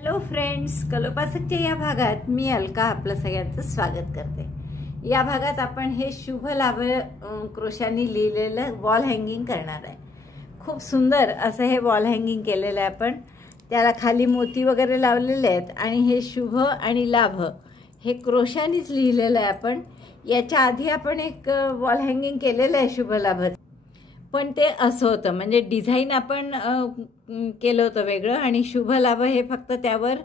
Hello friends, कलोपासकच्या या भागात मी अलका आपलं सगळ्यांचं स्वागत करते। या भागात आपण हे शुभ लाभ क्रोशानी लिहिलेलं वॉल हँगिंग करणार आहे। खूप सुंदर असं हे वॉल हँगिंग केलेलं आहे आपण। त्याला खाली मोती वगैरे लावलेले आहेत आणि हे शुभ आणि लाभ हे क्रोशानीच लिहिलेलं आहे आपण। याच्या आधी आपण एक वॉल हँगिंग केलेलं आहे शुभ लाभ, पण ते असं होतं म्हणजे डिझाइन आपण केलं होतं वेगळं आणि शुभ लाभ हे फक्त त्यावर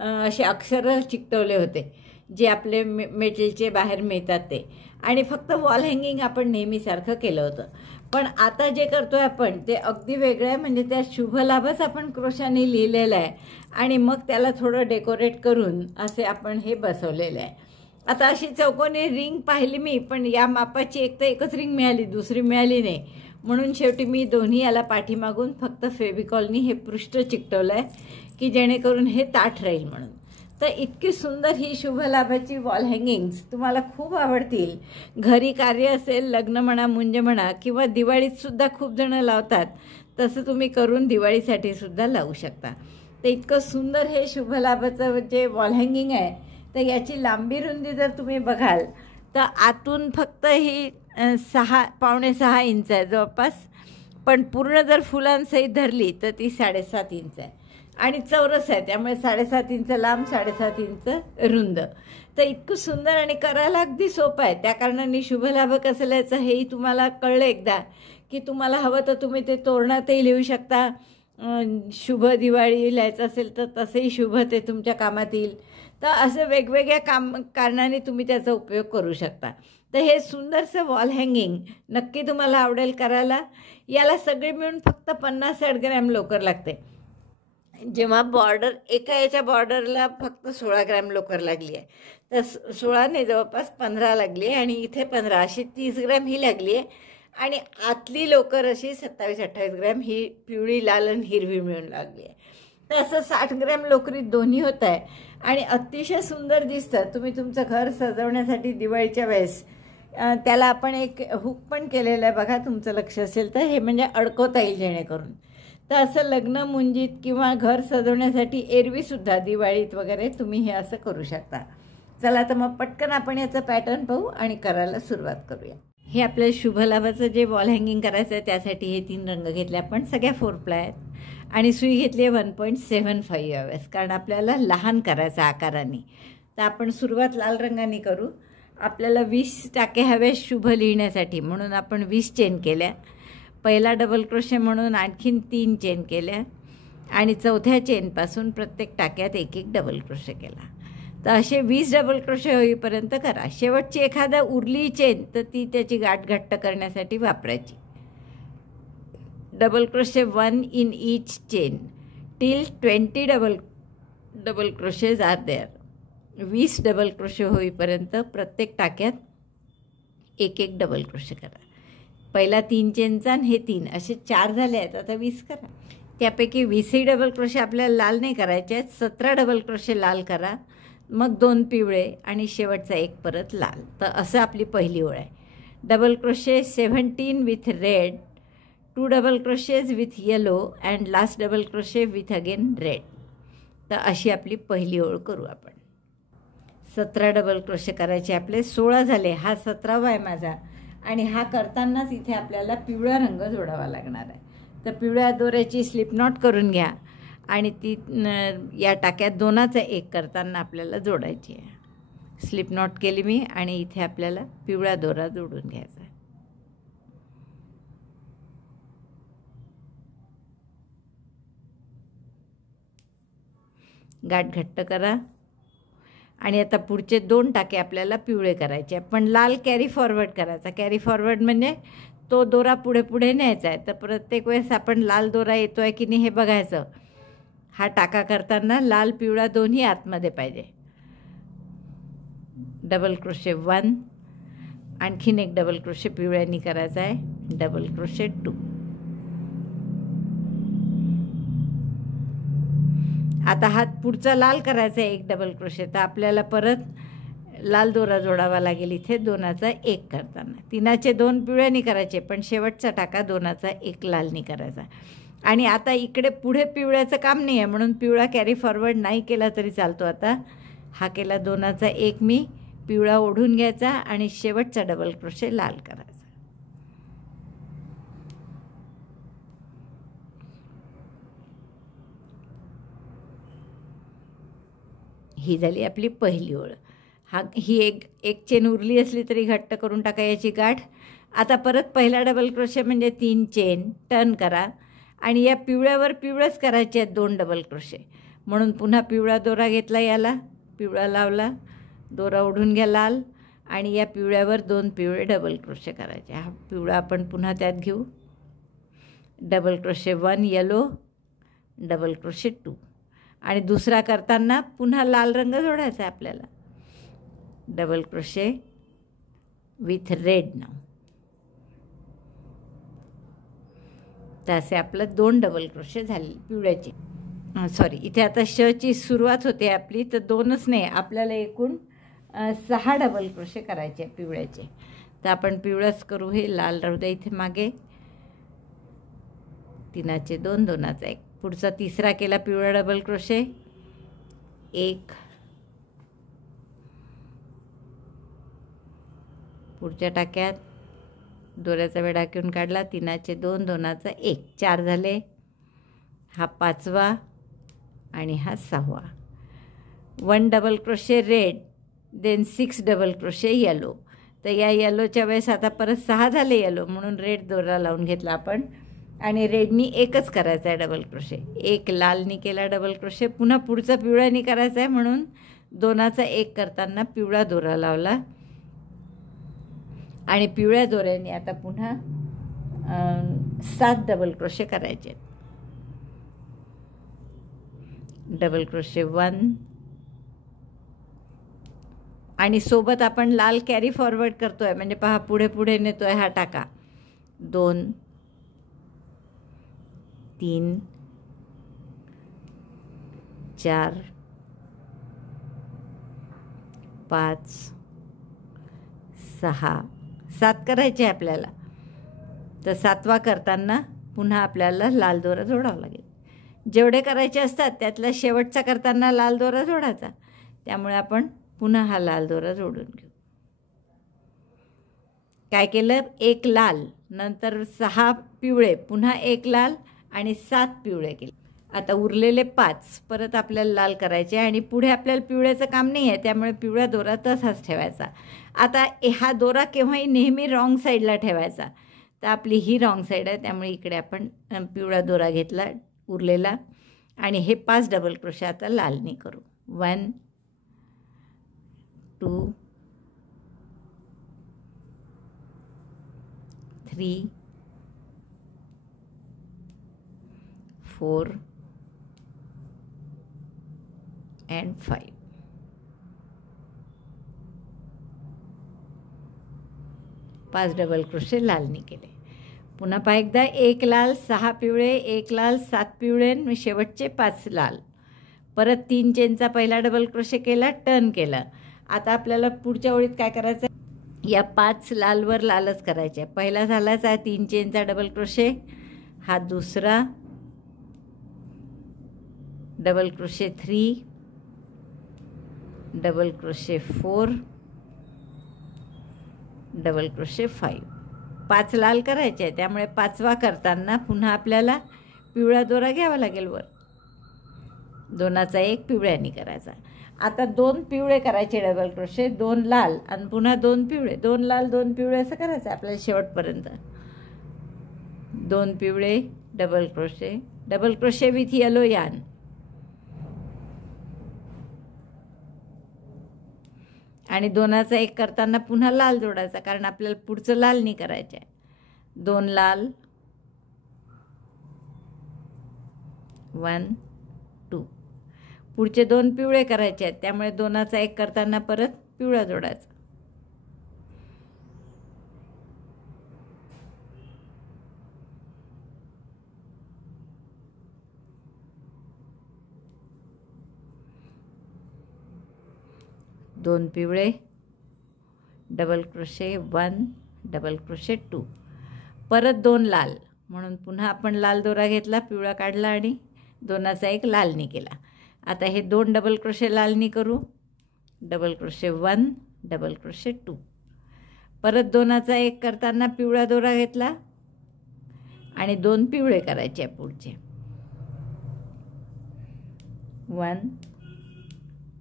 असे अक्षर चिकटवले होते जे आपले मेटलचे बाहेर मिळतात ते, आणि फक्त वॉल हँगिंग आपण नेहमीसारखं केलं होतं। पण आता जे करतोय आपण ते अगदी वेगळं आहे, म्हणजे त्या शुभ लाभच आपण क्रोशाने लिहिलेलं आहे आणि मग त्याला थोडं डेकोरेट करून असे आपण हे बसवलेलं आहे। आता अशी चौकोनी रिंग पाहिली मी, पण या मापाची एकच रिंग मिळाली, दुसरी मिळाली नाही, म्हणून शेवटी मी दोन्ही याला पाठीमागून फक्त फेविकॉलनी हे पृष्ठ चिकटवलं आहे की जेणेकरून हे ताठ राहील म्हणून। तर इतकी सुंदर ही शुभ लाभाची वॉल हँगिंग्स तुम्हाला खूप आवडतील। घरी कार्य असेल, लग्न म्हणा, मुंज म्हणा, किंवा दिवाळीत सुद्धा खूप जण लावतात, तसं तुम्ही करून दिवाळीसाठी सुद्धा लावू शकता। तर इतकं सुंदर हे शुभ लाभाचं जे वॉल हँगिंग आहे, तर याची लांबी रुंदी जर तुम्ही बघाल तर आतून फक्त ही 6.5 इंच आहे जवळपास, पण पूर्ण जर फुलांसहित धरली तर ती 7.5 इंच आहे आणि चौरस आहे, त्यामुळे 7.5 इंच लांब, 7.5 इंच रुंद। तर इतकं सुंदर आणि करायला अगदी सोपं आहे। त्या कारणाने शुभ लाभ कसं लिहायचं हेही तुम्हाला कळलं एकदा की तुम्हाला हवं तर तुम्ही ते तोरणातही लिहू शकता। शुभ दिवाळी लिहायचं असेल तर तसेही शुभ ते तुमच्या कामात येईल। तर असे वेगवेगळ्या कारणाने तुम्ही त्याचा उपयोग करू शकता। तर हे सुंदरसं वॉल हँगिंग नक्की तुम्हाला आवडेल करायला। याला सगळे मिळून फक्त 50-60 ग्रॅम लोकर लागते। जेव्हा बॉर्डर एका याच्या बॉर्डरला फक्त 16 ग्रॅम लोकर लागली आहे, तर 16 नाही जवळपास 15 लागली आहे, आणि इथे 15 अशी 30 ग्रॅम ही लागली आहे, आणि आतली लोकर अशी 27-28 ग्रॅम ही पिवळी, लाल आणि हिरवी मिळून लागली आहे। तर असं 60 ग्रॅम लोकरीत दोन्ही होत आहे आणि अतिशय सुंदर दिसतं। तुम्ही तुमचं घर सजवण्यासाठी दिवाळीच्या वेळेस त्याला आपण एक हुक पण केलेलं आहे बघा, तुमचं लक्ष असेल तर, हे म्हणजे अडकवता येईल जेणेकरून। तर असं लग्न मुंजीत किंवा घर सजवण्यासाठी एरवीसुद्धा दिवाळीत वगैरे तुम्ही हे असं करू शकता। चला तर मग पटकन आपण याचं पॅटर्न पाहू आणि करायला सुरुवात करूया। हे आपल्या शुभ लाभाचं जे वॉल हँगिंग करायचं आहे त्यासाठी हे 3 रंग घेतले आपण, सगळ्या 4 प्लाय आहेत, आणि सुई घेतली आहे 1.75 यावेळेस, कारण आपल्याला लहान करायचं आकाराने। तर आपण सुरुवात लाल रंगाने करू। आपल्याला 20 टाके हवे शुभ लिहिण्यासाठी, म्हणून आपण 20 चेन केल्या। पहिला डबल क्रोशे म्हणून आणखीन 3 चेन केल्या, आणि चौथ्या चेनपासून प्रत्येक टाक्यात एक डबल क्रोशे केला। तर असे 20 डबल क्रोशे होईपर्यंत करा। शेवटची एखादा उरली चेन तर ती त्याची गाठ घट्ट करण्यासाठी वापरायची। Double crochet 1 in each chain till 20 double crochets are there. 20 डबल क्रोशे होईपर्यंत प्रत्येक टाक्यात एक डबल क्रोशे करा। पहिला 3 चेनचा आणि हे 3 असे 4 झाले आहेत, आता 20 करा। त्यापैकी 20ही डबल क्रोशे आपल्याला लाल नाही करायचे आहेत, 17 डबल क्रोशे लाल करा, मग 2 पिवळे आणि शेवटचा एक परत लाल। तर असं आपली पहिली ओळ आहे। Double crochet 17 with red, 2 double crochets with yellow, and last double crochet with again red. तर अशी आपली पहिली ओळ करू आपण। 17 डबल क्रोशे करायचे आपले, 16 झाले, हा 17वा आहे माझा, आणि हा करतानाच इथे आपल्याला पिवळा रंग जोडावा लागणार आहे। तर पिवळ्या दोऱ्याची स्लिप नॉट करून घ्या, आणि ती या टाक्यात 2चा 1 करताना आपल्याला जोडायची आहे। स्लिप नॉट केली मी, आणि इथे आपल्याला पिवळा दोरा जोडून घ्यायचा आहे। गाठ घट्ट करा, आणि आता पुढचे 2 टाके आपल्याला पिवळे करायचे, पण लाल कॅरी फॉरवर्ड करायचा। कॅरी फॉरवर्ड म्हणजे तो दोरा पुढे पुढे न्यायचा आहे। तर प्रत्येक वेळेस आपण लाल दोरा येतो आहे की नाही हे बघायचं। हा टाका करताना लाल पिवळा दोन्ही आतमध्ये पाहिजे। डबल क्रोशे 1, आणखीन एक डबल क्रोशे पिवळ्यानी करायचा आहे, डबल क्रोशे 2। आता हा पुढचा लाल करायचा आहे 1 डबल क्रोशे, तर आपल्याला परत लाल दोरा जोडावा लागेल इथे 2चा 1 करताना। 3चे 2 पिवळ्यानी करायचे, पण शेवटचा टाका 2चा 1 लालनी करायचा। आणि आता इकडे पुढे पिवळ्याचं काम नाही आहे म्हणून पिवळा कॅरी फॉरवर्ड नाही केला तरी चालतो. आता हा केला 2चा 1 मी, पिवळा ओढून घ्यायचा आणि शेवटचा डबल क्रोशे लाल करायचा. ही झाली आपली पहिली ओळ. ही एक चेन उरली असली तरी घट्ट करून टाका याची गाठ. आता परत पहिला डबल क्रोशे म्हणजे 3 चेन टर्न करा आणि या पिवळ्यावर पिवळंच करायचे आहेत 2 डबल क्रोशे. म्हणून पुन्हा पिवळा दोरा घेतला, याला पिवळा लावला, दोरा ओढून घ्या लाल आणि या पिवळ्यावर 2 पिवळे डबल क्रोशे करायचे. हा पिवळा आपण पुन्हा त्यात घेऊ, double crochet 1 yellow, double crochet 2 आणि दुसरा करताना पुन्हा लाल रंग जोडायचा आहे आपल्याला, डबल क्रोशे विथ रेड नाव. तर असे आपलं 2 डबल क्रोशे झाले पिवळ्याचे. सॉरी, इथे आता शची सुरुवात होते आपली, तर 2च नाही आपल्याला एकूण 6 डबल क्रोशे करायचे पिवळ्याचे. तर आपण पिवळाच करू, हे लाल राहू द्या इथे मागे. 3चे 2, 2चा 1. पुढचा तिसरा केला पिवळा डबल क्रोशे 1, पुढच्या टाक्यात दोऱ्याचा वेढा घेऊन काढला, 3चे 2, 2चा 1, 4 झाले. हा 5वा आणि हा 6वा. 1 double crochet red, then 6 double crochet yellow. तर या येलोच्या वेळेस आता परत 6 झाले येलो म्हणून रेड दोरा लावून घेतला आपण आणि रेडनी एकच करायचा आहे डबल क्रोशे. 1 लालनी केला डबल क्रोशे, पुन्हा पुढचा पिवळ्यानी करायचा आहे म्हणून 2चा 1 करताना पिवळा दोरा लावला आणि पिवळ्या दोऱ्याने आता पुन्हा 7 डबल क्रोशे करायचे. डबल क्रोशे 1 आणि सोबत आपण लाल कॅरी फॉरवर्ड करतोय म्हणजे पहा पुढे पुढे नेतोय हा टाका. 2, 3, 4, 5, 6, 7 करायचे आपल्याला. तर 7वा करताना पुन्हा आपल्याला लाल दोरा जोडावा लागेल. जेवढे करायचे असतात त्यातला शेवटचा करताना लाल दोरा जोडायचा. त्यामुळे आपण पुन्हा हा लाल दोरा जोडून घेऊ. काय केलं, 1 लाल, नंतर 6 पिवळे, पुन्हा 1 लाल आणि 7 पिवळे केले. आता उरलेले 5 परत आपल्याला लाल करायचे आणि पुढे आपल्याला पिवळ्याचं काम नाही आहे त्यामुळे पिवळा दोरा तसाच ठेवायचा. आता हा दोरा केव्हाही नेहमी रॉंग साईडला ठेवायचा. तर आपली ही रॉंग साईड आहे त्यामुळे इकडे आपण पिवळा दोरा घेतला उरलेला आणि हे 5 डबल क्रोशे आता लालनी करू. 1, 2, 3, 4 and 5. 5 डबल क्रोशे लालनी केले. पुन्हा पहा एकदा, 1 लाल, 6 पिवळे, 1 लाल, 7 पिवळे आणि शेवटचे 5 लाल. परत 3 चेनचा पहिला डबल क्रोशे केला, टर्न केला. आता आपल्याला पुढच्या ओळीत काय करायचं आहे, या 5 लालवर लालच करायचे. पहिला झालाच आहे 3 चेनचा डबल क्रोशे, हा दुसरा double crochet 3, double crochet 4, double crochet 5. 5 लाल करायचे आहे त्यामुळे 5वा करताना पुन्हा आपल्याला पिवळा दोरा घ्यावा लागेल वर. 2चा 1 पिवळ्यानी करायचा. आता 2 पिवळे करायचे डबल क्रोशे, 2 लाल आणि पुन्हा 2 पिवळे, 2 लाल 2 पिवळे असं करायचं आपल्याला शेवटपर्यंत. 2 पिवळे double crochet with yellow yarn आणि 2चा 1 करताना पुन्हा लाल जोडायचा कारण आपल्याला पुढचं लाल नाही करायचं आहे. 2 लाल, 1, 2. पुढचे 2 पिवळे करायचे आहेत त्यामुळे 2चा 1 करताना परत पिवळा जोडायचा. दोन पिवळे, डबल क्रोशे 1, डबल क्रोशे 2, परत 2 लाल, म्हणून पुन्हा आपण लाल दोरा घेतला, पिवळा काढला आणि दोनाचा एक लालनी केला. आता हे 2 डबल क्रोशे लालनी करू. Double crochet 1, double crochet 2. परत दोनाचा एक करताना पिवळा दोरा घेतला आणि 2 पिवळे करायचे आहे पुढचे. 1,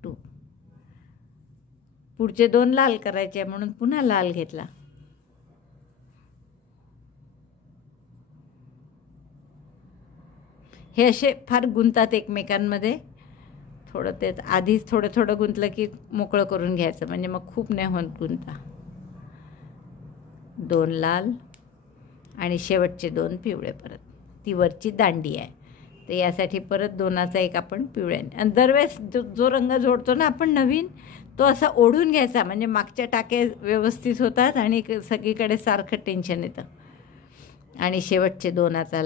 2. पुढचे 2 लाल करायचे आहे म्हणून पुन्हा लाल घेतला. हे असे फार गुंतात एकमेकांमध्ये. थोडं ते आधीच थोडं थोडं गुंतलं की मोकळं करून घ्यायचं, म्हणजे मग खूप नाही होत गुंता. 2 लाल आणि शेवटचे 2 पिवळे. परत ती वरची दांडी आहे, तर यासाठी परत दोनाचा एक आपण पिवळ्याने. आणि दरवेळेस जो रंग जोडतो ना आपण नवीन, तो असा ओढून घ्यायचा, म्हणजे मागच्या टाके व्यवस्थित होतात आणि सगळीकडे सारखं टेन्शन येतं. आणि शेवटचे दोनाचा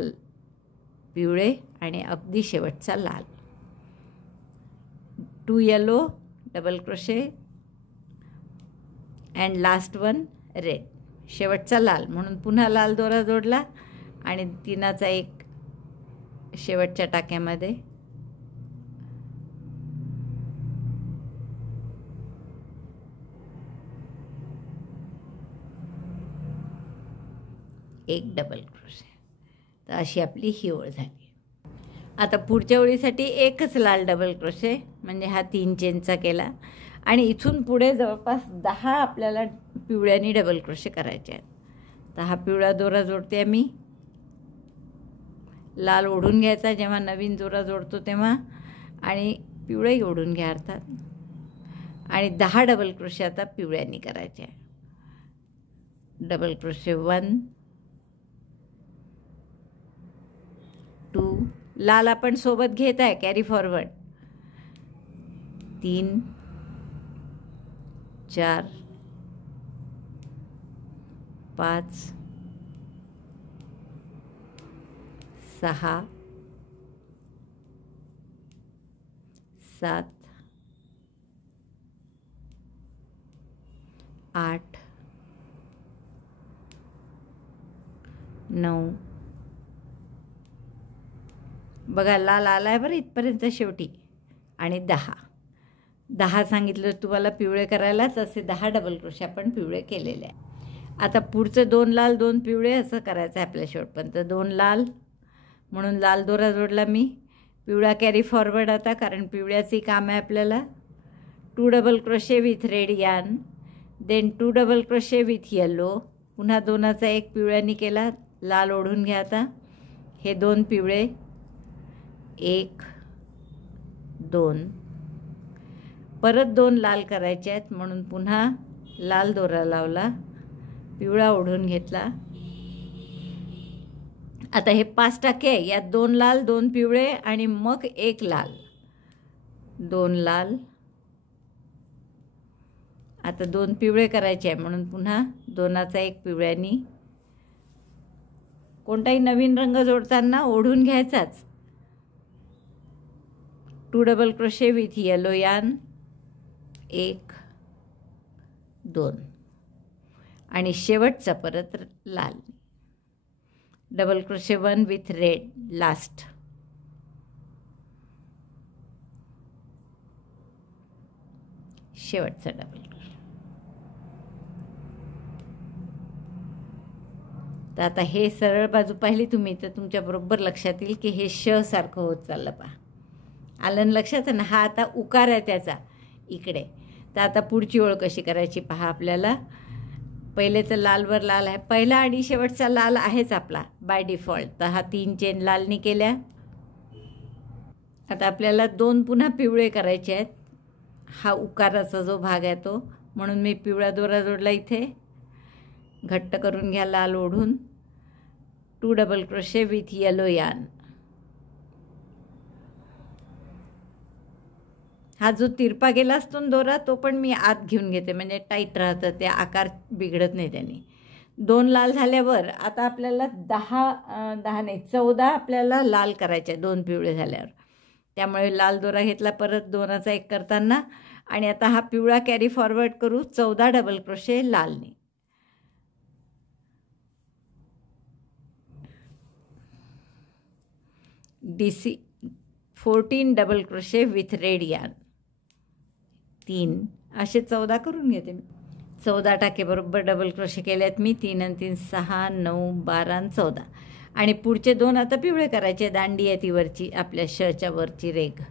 पिवळे आणि अगदी शेवटचा लाल. 2 yellow, double crochet and last 1 red. शेवटचा लाल म्हणून पुन्हा लाल दोरा जोडला आणि 3चा एक शेवटच्या टाक्यामध्ये. एक डबल क्रोशे. तर अशी आपली ही ओळ झाली. आता पुढच्या ओळीसाठी एकच लाल डबल क्रोशे, म्हणजे हा 3 चेनचा केला आणि इथून पुढे जवळपास 10 आपल्याला पिवळ्यानी डबल क्रोशे करायचे आहेत. तर हा पिवळा दोरा जोडते मी. लाल ओढून घ्यायचा जेव्हा नवीन दोरा जोडतो तेव्हा, आणि पिवळाही ओढून घ्या अर्थात. आणि 10 डबल क्रोशे आता पिवळ्यानी करायचे आहे. Double crochet 1, 2. लाल आपण सोबत घेत आहे, कॅरी फॉरवर्ड. 3, 4, 5, 6, 7, 8, 9. बघा लाल आला आहे बरं इथपर्यंत शेवटी. आणि 10 सांगितलं तुम्हाला पिवळे करायला, तसे 10 डबल क्रोशे आपण पिवळे केलेले आहे. आता पुढचं 2 लाल 2 पिवळे असं करायचं आहे आपल्या शेवटपर्यंत. 2 लाल म्हणून लाल दोरा जोडला मी. पिवळा कॅरी फॉरवर्ड आता, कारण पिवळ्याचंही काम आहे आपल्याला. 2 double crochet with red yarn, then 2 double crochet with yellow. पुन्हा दोनाचा एक पिवळ्यानी केला. लाल ओढून घ्या आता. हे 2 पिवळे, 1, 2. परत 2 लाल करायचे आहेत म्हणून पुन्हा लाल दोरा लावला, पिवळा ओढून घेतला. आता हे 5 टाके, यात 2 लाल 2 पिवळे आणि मग 1 लाल. 2 लाल. आता 2 पिवळे करायचे आहे म्हणून पुन्हा दोनाचा एक पिवळ्यानी. कोणताही नवीन रंग जोडताना ओढून घ्यायचाच. 2 double crochet with yellow yarn, 1, 2. आणि शेवटचा परत लाल. Double crochet 1 with red last. शेवटचा डबल क्रोशे. तर आता हे सरळ बाजू पाहिली तुम्ही तर तुमच्या बरोबर लक्षात येईल की हे श सारखं होत चाललं. पहा, आलं लक्षात ना. हा आता उकार आहे त्याचा इकडे. तर आता पुढची ओळ कशी करायची पहा आपल्याला. पहिले तर लालवर लाल आहे, पहिला आणि शेवटचा लाल आहेच आपला बाय डिफॉल्ट. तर हा 3 चेन लालनी केल्या. आता आपल्याला 2 पुन्हा पिवळे करायचे आहेत. हा उकाराचा जो भाग आहे तो, म्हणून मी पिवळा दोरा जोडला इथे. घट्ट करून घ्या लाल ओढून. 2 double crochet with yellow yarn. हा जो तिरपा गेला असतो दोरा तो पण मी आत घेऊन घेते, म्हणजे टाईट राहतं, ते आकार बिघडत नाही त्याने. 2 लाल झाल्यावर आता आपल्याला 10 नाही 14 आपल्याला लाल करायचे, 2 पिवळे झाल्यावर. त्यामुळे लाल दोरा घेतला परत दोनाचा एक करताना. आणि आता हा पिवळा कॅरी फॉरवर्ड करू. 14 डबल क्रोशे लालने. DC 14 double crochet with red yarn, 3 असे 14 करून घेते मी. 14 टाके बरोबर डबल क्रोशे केल्यात मी. 3 आणि 3 6, 9, 12 आणि 14. आणि पुढचे 2 आता पिवळे करायचे. दांडी आहे ती वरची, आपल्या शच्या वरची रेघ.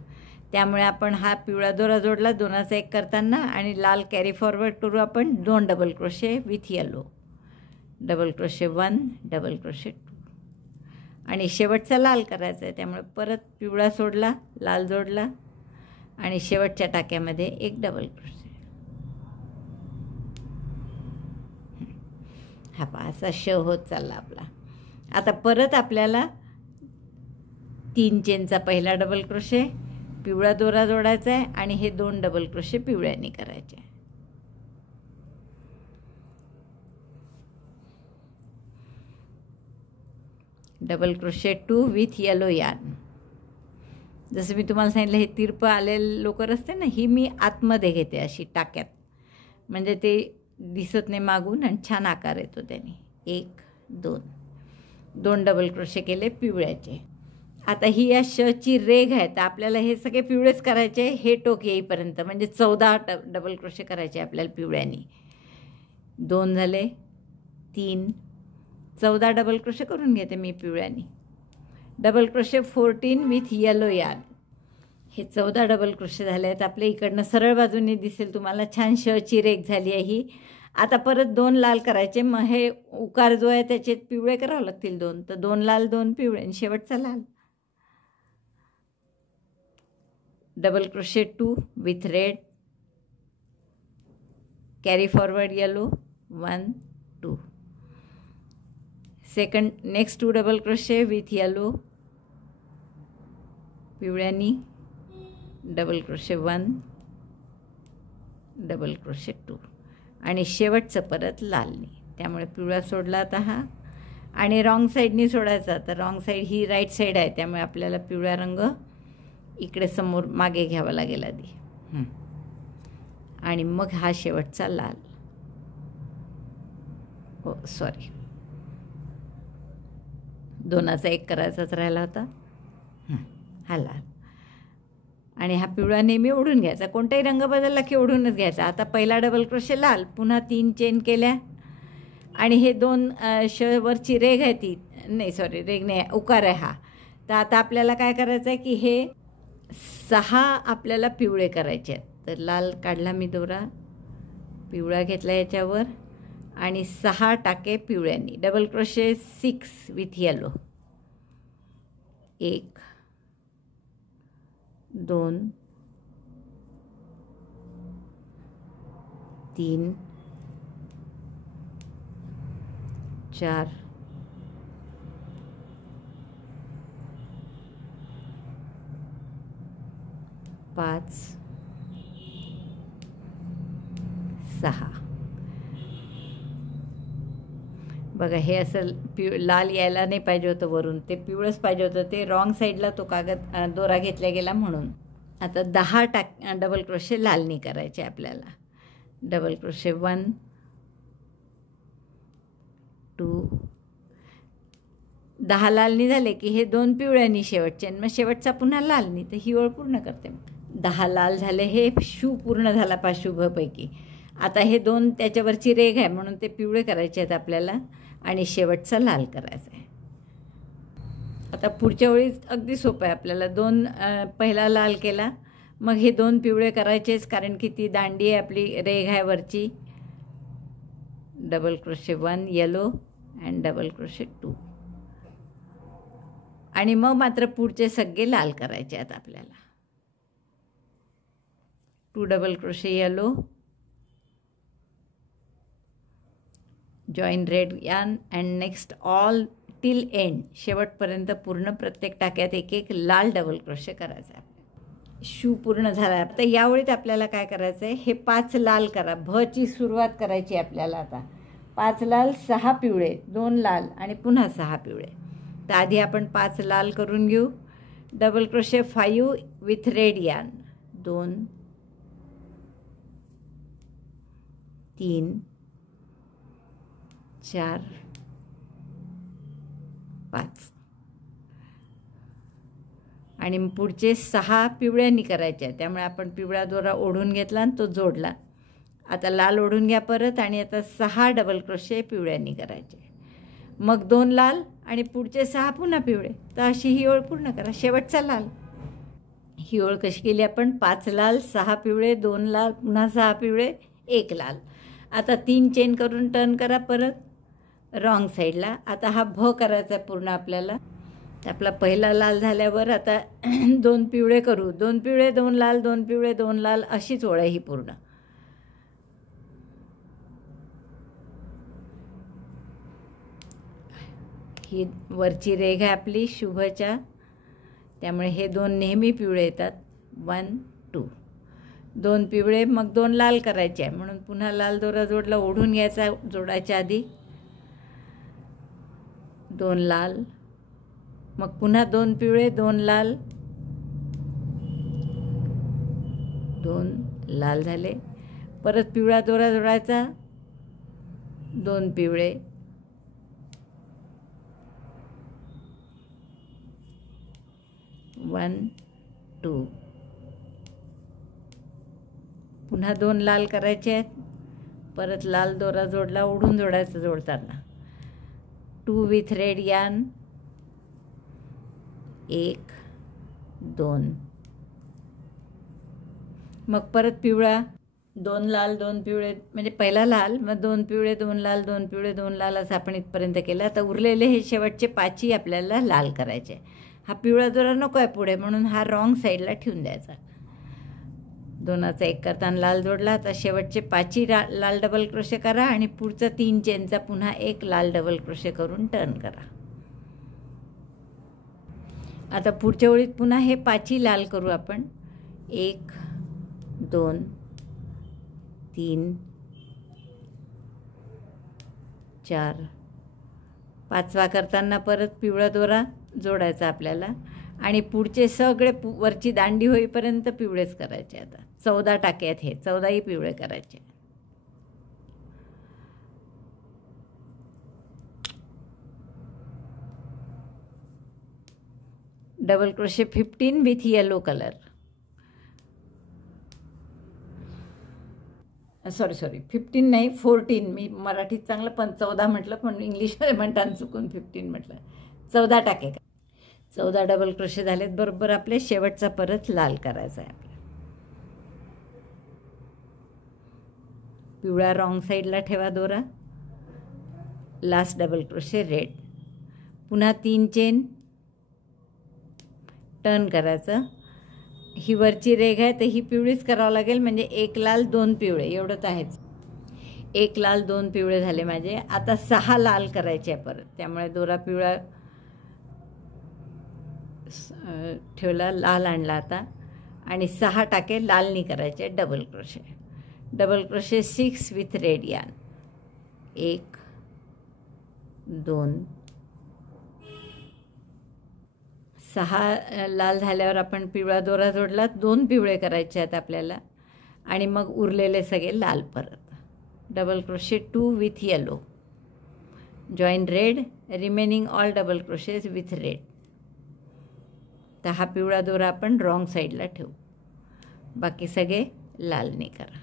त्यामुळे आपण हा पिवळा दोरा जोडला 2चा 1 करताना, आणि लाल कॅरी फॉरवर्ड करू आपण 2 double crochet with yellow. Double crochet 1, double crochet 2, आणि शेवटचा लाल करायचा आहे. त्यामुळे परत पिवळा सोडला, लाल जोडला, आणि शेवटच्या टाक्यामध्ये 1 डबल क्रोशे. हा पहा असा श होत चालला आपला. आता परत आपल्याला 3 चेनचा पहिला डबल क्रोशे, पिवळा दोरा जोडायचा आहे, आणि हे 2 डबल क्रोशे पिवळ्याने करायचे. Double crochet 2 with yellow yarn. जसं मी तुम्हाला सांगितलं, हे तिरपं आलेले लोकर असते ना, ही मी आतमध्ये घेते अशी टाक्यात, म्हणजे ते दिसत नाही मागून आणि छान आकार येतो त्याने. 1 2 डबल क्रोशे केले पिवळ्याचे. आता ही या शची रेघ आहे, तर आपल्याला हे सगळे पिवळेच करायचे हे टोक येईपर्यंत, म्हणजे 14 डबल क्रोशे करायचे आपल्याला पिवळ्यानी. 2 झाले, 3, 14 डबल क्रोशे करून घेते मी पिवळ्यानी. Double crochet 14 with yellow yarn. हे 14 डबल क्रोशे झाले आहेत आपले. इकडनं सरळ बाजूने दिसेल तुम्हाला छान शची रेघ झाली आहे ही. आता परत 2 लाल करायचे. मग हे उकार जो आहे त्याचे पिवळे करावं लागतील 2, तर 2 लाल 2 पिवळे आणि शेवटचा लाल. Double crochet 2 with red, carry forward yellow 1 2. Second next 2 double crochet with yellow पिवळ्यानी, डबल क्रोशे 1, डबल क्रोशे 2, आणि शेवटचं परत लालनी. त्यामुळे पिवळा सोडला आता हा, आणि रॉंग साईडनी सोडायचा. तर रॉंग साईड ही राईट साईड आहे, त्यामुळे आपल्याला पिवळा रंग इकडे समोर मागे घ्यावा लागेल आधी, आणि मग हा शेवटचा लाल. हो सॉरी, 2चा 1 करायचाच राहिला होता. हा लाल, आणि हा पिवळा नेहमी ओढून घ्यायचा. कोणताही रंग बदलला की ओढूनच घ्यायचा. आता पहिला डबल क्रोशे लाल, पुन्हा 3 चेन केल्या, आणि हे 2 वरची रेघ आहे ती, नाही सॉरी रेघ नाही, उकार आहे हा. तर आता आपल्याला काय करायचं आहे की हे 6 आपल्याला पिवळे करायचे आहेत. तर लाल काढला मी दोरा, पिवळा घेतला याच्यावर, आणि 6 टाके पिवळ्यांनी. Double crochet 6 with yellow, 1 2 3 4 5 6. बघा हे असं लाल यायला नाही पाहिजे होतं वरून, ते पिवळंच पाहिजे होतं. ते रॉंग साईडला तो कागद दोरा घेतला गेला म्हणून. आता 10 डबल क्रोशे लालनी करायचे आपल्याला. डबल क्रोशे 1 2, 10 लालनी झाले की हे 2 पिवळ्यांनी शेवटचे, मग शेवटचा पुन्हा लालनी. तर ही ओळ पूर्ण करते. 10 लाल झाले, हे शू पूर्ण झाला पा शुभपैकी. आता हे 2 त्याच्यावरची रेघ आहे म्हणून ते पिवळे करायचे आहेत आपल्याला, आणि शेवटचा लाल करायचा आहे. आता पुढच्या वेळी अगदी सोपं आहे आपल्याला. 2 पहिला लाल केला, मग हे 2 पिवळे करायचेच, कारण की ती दांडी आहे आपली, रेघ आहे वरची. Double crochet 1 yellow and double crochet 2, आणि मग मात्र पुढचे सगळे लाल करायचे आहेत आपल्याला. 2 double crochet yellow, join red yarn, and next all till end, शेवटपर्यंत पूर्ण प्रत्येक टाक्यात 1 लाल डबल क्रोशे करायचा आहे. शू पूर्ण झाला. तर यावेळी आपल्याला काय करायचं आहे, हे 5 लाल करा. भची सुरुवात करायची आपल्याला. आता 5 लाल 6 पिवळे, 2 लाल आणि पुन्हा 6 पिवळे. तर आधी आपण 5 लाल करून घेऊ. Double crochet 5 with red yarn, 2 3 4 5. आणि पुढचे 6 पिवळ्यांनी करायचे आहे. त्यामुळे आपण पिवळा दोरा ओढून घेतला आणि तो जोडला. आता लाल ओढून घ्या परत आणि आता 6 डबल क्रोशे पिवळ्यांनी करायचे. मग 2 लाल आणि पुढचे 6 पुन्हा पिवळे. तर अशी ही ओळ पूर्ण करा. शेवटचा लाल. ही ओळ कशी केली आपण? 5 लाल 6 पिवळे 2 लाल पुन्हा 6 पिवळे 1 लाल. आता 3 चेन करून टर्न करा परत रॉंग साईडला. आता हा भ करायचा पूर्ण आपल्याला. आपला पहिला लाल झाल्यावर आता 2 पिवळे करू. 2 पिवळे 2 लाल 2 पिवळे 2 लाल अशीच ओळ आहे ही पूर्ण. ही वरची रेघ आहे आपली शुभच्या, त्यामुळे हे 2 नेहमी पिवळे येतात. 1 2 2 पिवळे मग 2 लाल करायचे आहे म्हणून पुन्हा लाल दोरा जोडला. ओढून घ्यायचा जोडायच्या आधी. 2 लाल मग पुन्हा 2 पिवळे 2 लाल 2 लाल झाले. परत पिवळा दोरा जोडायचा. 2 पिवळे 1 2 पुन्हा 2 लाल करायचे आहेत. परत लाल दोरा जोडला. ओढून जोडायचं जोडताना. 2 विथ रेड यार्न 1 2 मग परत पिवळा 2 लाल 2 पिवळे म्हणजे पहिला लाल मग 2 पिवळे 2 लाल 2 पिवळे 2 लाल असं आपण इथपर्यंत केलं. आता उरलेले हे शेवटचे 5ही आपल्याला लाल करायचे. हा पिवळा दोरा नको आहे पुढे म्हणून हा रॉंग साईडला ठेवून द्यायचा. 2चा 1 करताना लाल जोडला. आता शेवटचे 5ही लाल डबल क्रोशे करा आणि पुढचा 3 चेनचा पुन्हा 1 लाल डबल क्रोशे करून टर्न करा. आता पुढच्या ओळीत पुन्हा हे 5ही लाल करू आपण. 1 2 3 4 5वा करताना परत पिवळा दोरा जोडायचा आपल्याला आणि पुढचे सगळे वरची दांडी होईपर्यंत पिवळेच करायचे. आता 14 टाके आहेत हे. 14ही पिवळे करायचे. Double crochet 15 with yellow colour. Sorry 15 नाही 14. मी मराठीत चांगलं पण 14 म्हटलं पण इंग्लिशमध्ये म्हणताना चुकून 15 म्हटलं. 14 टाके. 14 डबल क्रोशे झालेत बरोबर आपले. शेवटचा परत लाल करायचा आहे आपल्याला. पिवळा रॉंग साईडला ठेवा दोरा. Last double crochet red. पुन्हा 3 चेन टर्न करायचं. ही वरची रेघ आहे तर ही पिवळीच करावं लागेल म्हणजे 1 लाल 2 पिवळे एवढंच आहेच. 1 लाल 2 पिवळे झाले माझे. आता 6 लाल करायचे आहे परत. त्यामुळे दोरा पिवळा ठेवला. लाल आणला आता आणि 6 टाके लालनी करायचे double crochet. Double crochet 6 with red yarn. 1 2 6 लाल झाल्यावर आपण पिवळा दोरा जोडला. 2 पिवळे करायचे आहेत आपल्याला आणि मग उरलेले सगळे लाल परत. Double crochet 2 with yellow. Join red. Remaining all double crochets with red. तर हा पिवळा दोरा आपण रॉंग साईडला ठेवू. बाकी सगळे लालने करा.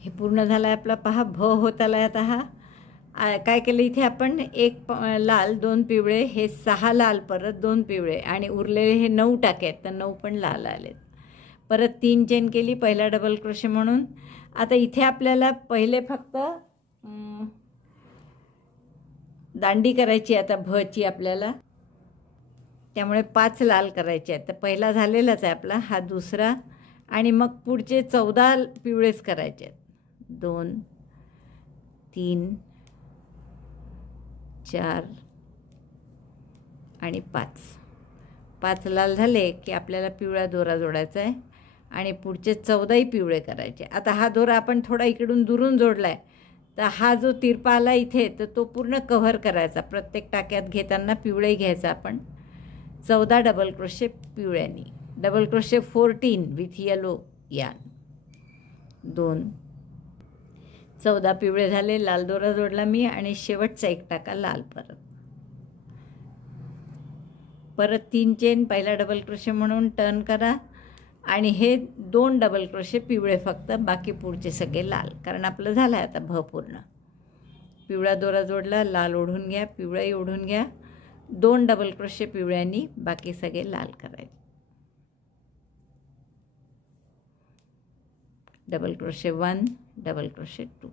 हे पूर्ण झालं आहे आपला. पहा भ होत आला आहे. आता हा काय केलं इथे आपण 1 लाल 2 पिवळे हे 6 लाल परत 2 पिवळे आणि उरलेले हे 9 टाके आहेत तर 9 पण लाल आलेत. परत 3 चेन केली पहिला डबल क्रोशे म्हणून. आता इथे आपल्याला पहिले फक्त दांडी करायची आता भची आपल्याला. त्यामुळे 5 लाल करायचे आहेत. तर पहिला झालेलाच आहे आपला. हा दुसरा आणि मग पुढचे 14 पिवळेच करायचे आहेत. 2 3 4 आणि 5 लाल झाले की आपल्याला पिवळा दोरा जोडायचा आहे आणि पुढचे 14ही पिवळे करायचे. आता हा दोरा आपण थोडा इकडून दुरून जोडला आहे तर हा जो तिरपा आला इथे तर तो पूर्ण कव्हर करायचा. प्रत्येक टाक्यात घेताना पिवळे घ्यायचा आपण. 14 डबल क्रोशे पिवळ्यांनी. Double crochet 14 with yellow yarn. 2 14 पिवळे झाले. लाल दोरा जोडला मी आणि शेवटचा 1 टाका लाल परत. परत 3 चेन पहिला डबल क्रोशे म्हणून टर्न करा आणि हे 2 डबल क्रोशे पिवळे फक्त, बाकी पुढचे सगळे लाल, कारण आपलं झालं आहे आता पूर्ण. पिवळा दोरा जोडला, लाल ओढून घ्या, पिवळाही ओढून घ्या, 2 डबल क्रोशे पिवळ्यांनी, बाकी सगळे लाल करायचे. Double crochet 1, double crochet 2.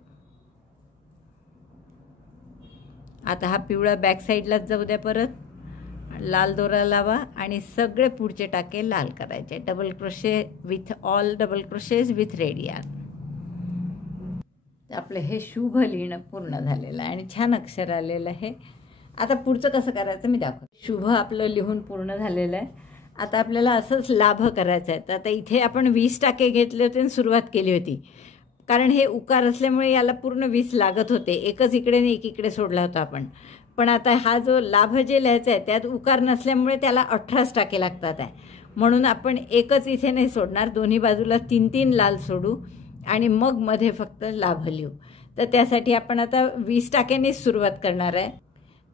आता हा पिवळा बॅक साईडलाच जाऊ द्या. परत लाल दोरा लावा आणि सगळे पुढचे टाके लाल करायचे. Double crochet with all double crochets with red yarn. आपलं हे शुभ लिहिणं पूर्ण झालेलं आहे आणि छान अक्षर आलेलं आहे. आता पुढचं कसं करायचं मी दाखवते. शुभ आपलं लिहून पूर्ण झालेलं आहे. आता आपल्याला असंच लाभ करायचं आहे. तर आता इथे आपण 20 टाके घेतले होते आणि सुरुवात केली होती, कारण हे उकार असल्यामुळे याला पूर्ण 20 लागत होते. एकच इकडे आणि एक इकडे सोडला होता आपण. पण आता हा जो लाभ जे लिहायचा आहे त्यात उकार नसल्यामुळे त्याला 18 टाके लागतात आहे. म्हणून आपण एकच इथे नाही सोडणार, दोन्ही बाजूला 3-3 लाल सोडू आणि मग मध्ये फक्त लाभ लिहू. तर त्यासाठी आपण आता 20 टाक्यांनीच सुरुवात करणार आहे.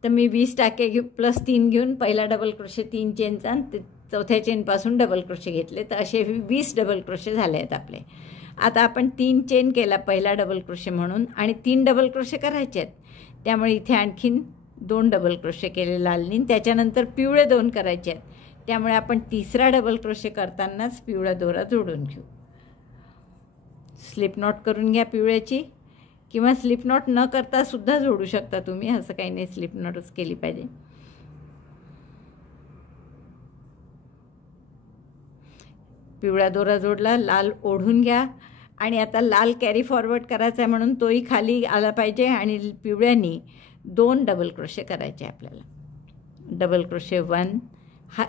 तर मी 20 टाके प्लस 3 घेऊन पहिला डबल क्रोशे 3 चेनचा आणि चौथ्या चेनपासून डबल क्रोशे घेतले. तर असे 20 डबल क्रोशे झाले आहेत आपले. आता आपण 3 चेन केला पहिला डबल क्रोशे म्हणून आणि 3 डबल क्रोशे करायचे आहेत. त्यामुळे इथे आणखीन 2 डबल क्रोशे केले लालनी. त्याच्यानंतर पिवळे 2 करायचे आहेत. त्यामुळे आपण तिसरा डबल क्रोशे करतानाच पिवळा दोरा जोडून घेऊ. स्लिप नॉट करून घ्या पिवळ्याची, किंवा स्लिप नॉट न करता सुद्धा जोडू शकता तुम्ही, असं काही नाही स्लिप नॉटच केली पाहिजे. पिवळा दोरा जोडला, लाल ओढून घ्या आणि आता लाल कॅरी फॉरवर्ड करायचा आहे म्हणून तोही खाली आला पाहिजे आणि पिवळ्यांनी 2 डबल क्रोशे करायचे आपल्याला. डबल क्रोशे 1,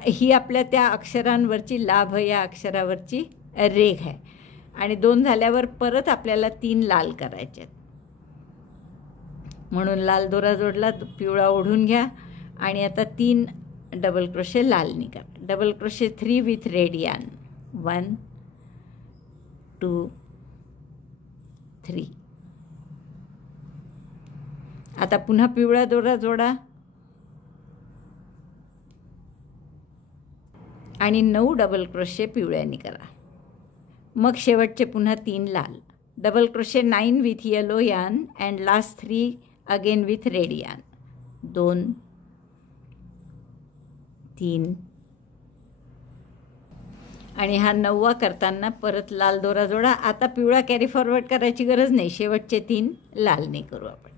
ही आपल्या त्या अक्षरांवरची लाभ या अक्षरावरची रेघ आहे आणि 2 झाल्यावर परत आपल्याला 3 लाल करायचे आहेत. म्हणून लाल दोरा जोडला, पिवळा ओढून घ्या आणि आता 3 डबल क्रोशे लालनी करा. Double crochet 3 with red yarn. 1 2 3. आता पुन्हा पिवळा दोरा जोडा आणि 9 डबल क्रोशे पिवळ्यांनी करा. मग शेवटचे पुन्हा 3 लाल. Double crochet 9 with yellow yarn and last 3 again with red yarn. 2 3 आणि हा 9वा करताना परत लाल दोरा जोडा. आता पिवळा कॅरी फॉरवर्ड करायची गरज नाही, शेवटचे 3 लाल नाही करू आपण.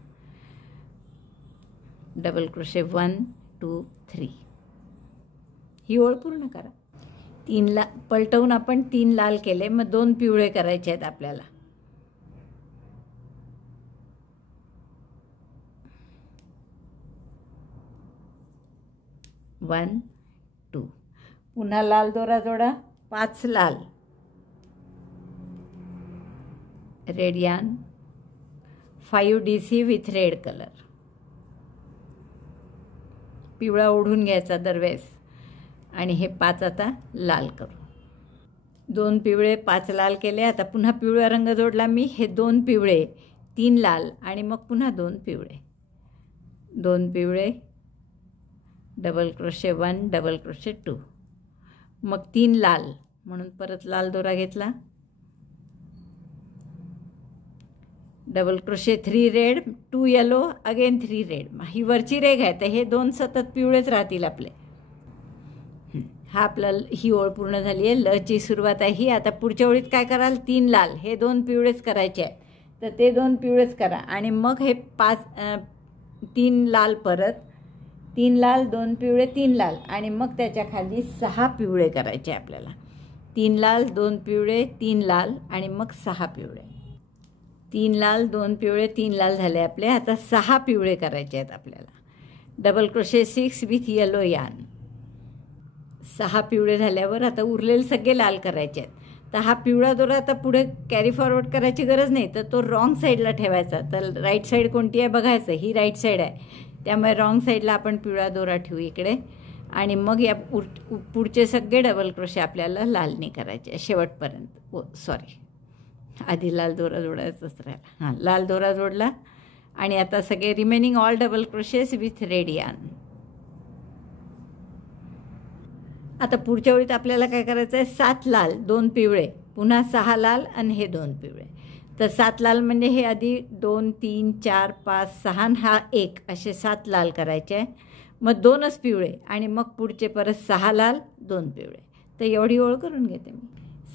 Double crochet 1 2 3. ही ओळ पूर्ण करा. 3 पलटवून आपण 3 लाल केले, मग 2 पिवळे करायचे आहेत आपल्याला. वन 2. पुन्हा लाल दोरा जोडा, 5 लाल. Red yarn 5 DC with red colour. पिवळा ओढून घ्यायचा दरवेळेस आणि हे 5 आता लाल करू. 2 पिवळे 5 लाल केले. आता पुन्हा पिवळा रंग जोडला मी. हे 2 पिवळे 3 लाल आणि मग पुन्हा 2 पिवळे. 2 पिवळे, डबल क्रोशे 1 डबल क्रोशे 2, मग 3 लाल म्हणून परत लाल दोरा घेतला. Double crochet 3 red 2 yellow again 3 red. ही वरची रेघ आहे तर हे 2 सतत पिवळेच राहतील आपले. हा आपला ही ओळ पूर्ण झाली आहे. लची सुरुवात आहे ही. आता पुढच्या ओळीत काय कराल, 3 लाल, हे 2 पिवळेच करायचे आहेत तर ते 2 पिवळेच करा आणि मग हे 3 लाल, परत 3 लाल 2 पिवळे 3 लाल आणि मग त्याच्या खाली 6 पिवळे करायचे आपल्याला. 3 लाल 2 पिवळे 3 लाल आणि मग 6 पिवळे. 3 लाल 2 पिवळे 3 लाल झाले आपले. आता 6 पिवळे करायचे आहेत आपल्याला. Double crochet 6 with yellow yarn. 6 पिवळे झाल्यावर आता उरलेले सगळे लाल करायचे आहेत. तर हा पिवळा दोरा आता पुढे कॅरी फॉरवर्ड करायची गरज नाही, तर तो रॉंग साईडला ठेवायचा. तर राईट साईड कोणती आहे बघायचं. ही राईट साईड आहे, त्यामुळे रॉंग साईडला आपण पिवळा दोरा ठेवू इकडे आणि मग या पुढचे सगळे डबल क्रोशे आपल्याला लालनी करायचे शेवटपर्यंत. सॉरी, आधी लाल दोरा जोडायचाच राहिला. हां, लाल दोरा जोडला आणि आता सगळे remaining all double crochets with red yarn. आता पुढच्या ओळीत आपल्याला काय करायचं आहे, 7 लाल 2 पिवळे, पुन्हा 6 लाल आणि हे 2 पिवळे. तर 7 लाल म्हणजे हे आधी 2 3 4 5 6 आणि हा 1 असे 7 लाल करायचे आहे. मग 2च पिवळे आणि मग पुढचे परत 6 लाल 2 पिवळे. तर एवढी ओळ करून घेते मी.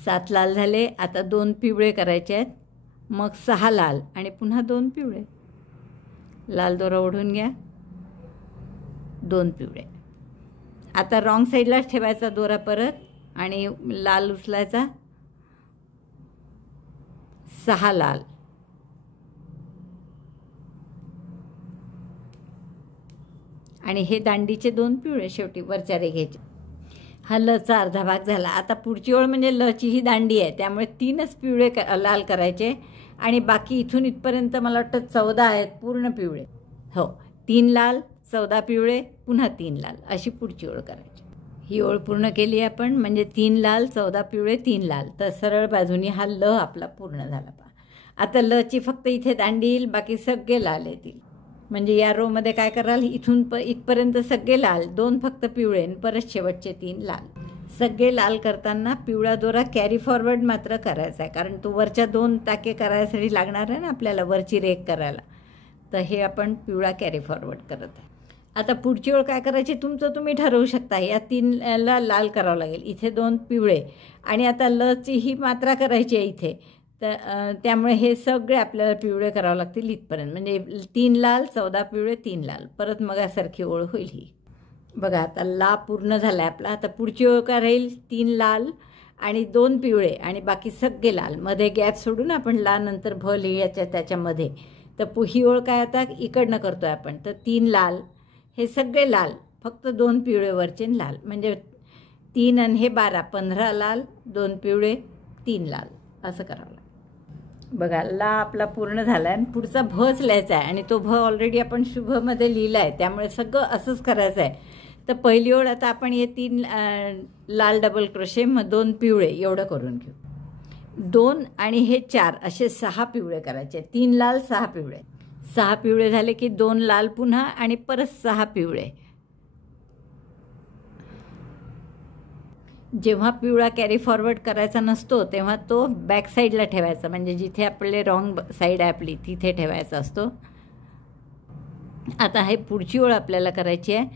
7 लाल झाले, आता 2 पिवळे करायचे आहेत, मग 6 लाल आणि पुन्हा 2 पिवळे. लाल दोरा ओढून घ्या, 2 पिवळे. आता रॉंग साईडलाच ठेवायचा दोरा परत आणि लाल उचलायचा, 6 लाल आणि हे दांडीचे 2 पिवळे शेवटी वरच्या रेघेचे. हा लचा अर्धा भाग झाला. आता पुढची ओळ म्हणजे लची ही दांडी आहे, त्यामुळे 3च पिवळे लाल करायचे आणि बाकी इथून इथपर्यंत मला वाटतं 14 आहेत पूर्ण पिवळे. हो, 3 लाल 14 पिवळे पुन्हा 3 लाल अशी पुढची ओळ करायची. ही ओळ पूर्ण केली आपण, म्हणजे 3 लाल 14 पिवळे 3 लाल. तर सरळ बाजूनी हा ल आपला पूर्ण झाला. पहा आता लची फक्त इथे दांडी येईल, बाकी सगळे लाल येतील. म्हणजे या रोमध्ये काय कराल, इथून इथपर्यंत सगळे लाल, 2 फक्त पिवळे आणि परत शेवटचे 3 लाल. सगळे लाल करताना पिवळा दोरा कॅरी फॉरवर्ड मात्र करायचा आहे, कारण तो वरच्या 2 टाके करायसाठी लागणार आहे ना आपल्याला वरची रेघ करायला. तर हे आपण पिवळा कॅरी फॉरवर्ड करत आहे. आता पुढची ओळ काय करायची तुमचं तुम्ही ठरवू शकता. या 3 ला लाल करावं लागेल, इथे 2 पिवळे आणि आता लची ही मात्रा करायची आहे इथे. तर त्यामुळे हे सगळे आपल्याला पिवळे करावं लागतील इथपर्यंत. म्हणजे 3 लाल 14 पिवळे 3 लाल, परत मगासारखी ओळ होईल ही. बघा आता ला पूर्ण झाला आहे आपला. आता पुढची ओळ काय राहील, 3 लाल आणि 2 पिवळे आणि बाकी सगळे लाल. मध्ये गॅप सोडून आपण ला नंतर भ लिहायच्या त्याच्यामध्ये. तर ही ओळ काय आता इकडनं करतो आहे आपण. तर 3 लाल, हे सगळे लाल, फक्त 2 पिवळे वरचे लाल, म्हणजे 3 आणि हे 12, 15 लाल 2 पिवळे 3 लाल असं करावं लागेल. बघा ला आपला पूर्ण झाला आहे आणि पुढचा भच लिहायचा आहे आणि तो भ ऑलरेडी आपण शुभमध्ये लिहिला आहे, त्यामुळे सगळं असंच करायचं आहे. तर पहिली ओळ आता आपण हे 3 लाल डबल क्रोशे मग 2 पिवळे एवढं करून घेऊ. 2 आणि हे 4 असे 6 पिवळे करायचे. 3 लाल 6 पिवळे. 6 पिवळे झाले की 2 लाल पुन्हा आणि परत 6 पिवळे. जेव्हा पिवळा कॅरी फॉरवर्ड करायचा नसतो तेव्हा तो बॅक साईडला ठेवायचा, म्हणजे जिथे आपले रॉंग साईड आहे आपली तिथे ठेवायचा असतो. आता हे पुढची ओळ आपल्याला करायची आहे.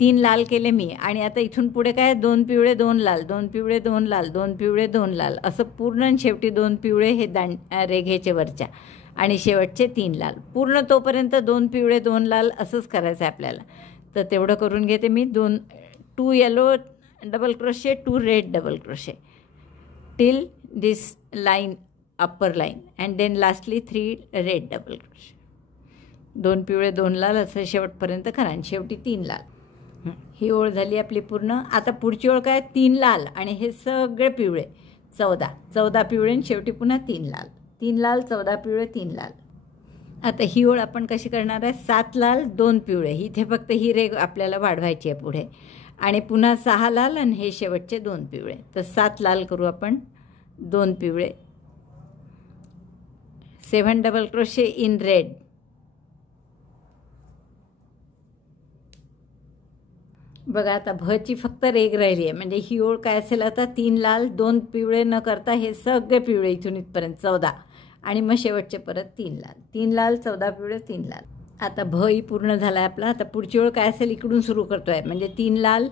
3 लाल केले मी आणि आता इथून पुढे काय 2 पिवळे 2 लाल 2 पिवळे 2 लाल 2 पिवळे 2 लाल असं पूर्ण. शेवटी 2 पिवळे हे रेघेचे वरच्या आणि शेवटचे 3 लाल. पूर्ण तोपर्यंत 2 पिवळे 2 लाल असंच करायचं आहे आपल्याला. तर तेवढं करून घेते मी. 2 yellow double crochet 2 red double crochet till this line, upper line, and then lastly 3 red double crochet. 2 पिवळे 2 लाल असं शेवटपर्यंत करा आणि शेवटी 3 लाल. ही ओळ झाली आपली पूर्ण. आता पुढची ओळ काय 3 लाल आणि हे सगळे पिवळे 14 पिवळे आणि शेवटी पुन्हा 3 लाल. 3 लाल 14 पिवळे 3 लाल. आता ही ओळ आपण कशी करणार आहे, 7 लाल 2 पिवळे. इथे फक्त ही रेघ आपल्याला वाढवायची आहे पुढे आणि पुन्हा 6 लाल आणि हे शेवटचे 2 पिवळे. तर 7 लाल करू आपण, 2 पिवळे, 7 डबल क्रोशे इन रेड. बघा आता भची फक्त रेघ राहिली आहे, म्हणजे ही ओळ काय असेल आता 3 लाल 2 पिवळे न करता हे सगळे पिवळे इथून इथपर्यंत 14 आणि मग शेवटचे परत 3 लाल. 3 लाल 14 पिवळे 3 लाल. आता भ ही पूर्ण झाला आहे आपला. आता पुढची ओळ काय असेल इकडून सुरू करतो आहे, म्हणजे 3 लाल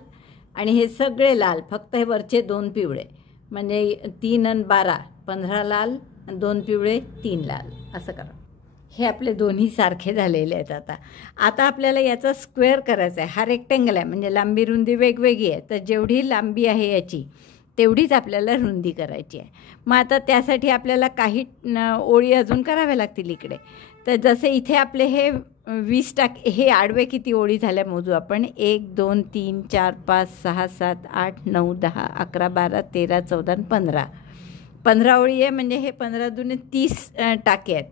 आणि हे सगळे लाल, फक्त हे वरचे 2 पिवळे, म्हणजे 3 आणि 12 15 लाल आणि 2 पिवळे 3 लाल असं करा. हे आपले दोन्ही सारखे झालेले आहेत. आता आपल्याला याचा स्क्वेअर करायचा आहे. हा रेक्टेंगल आहे, म्हणजे लांबी रुंदी वेगवेगळी आहे. तर जेवढी लांबी आहे याची तेवढीच आपल्याला रुंदी करायची आहे. मग आता त्यासाठी आपल्याला काही ओळी अजून कराव्या लागतील इकडे. तर जसे इथे आपले हे 20 टाके, हे आडवे किती ओळी झाल्या मोजू आपण. 1 2 3 4 5 6 7 8 9 10 11 12 13 14 आणि 15 ओळी आहे. म्हणजे हे 15 दुने 30 टाके आहेत.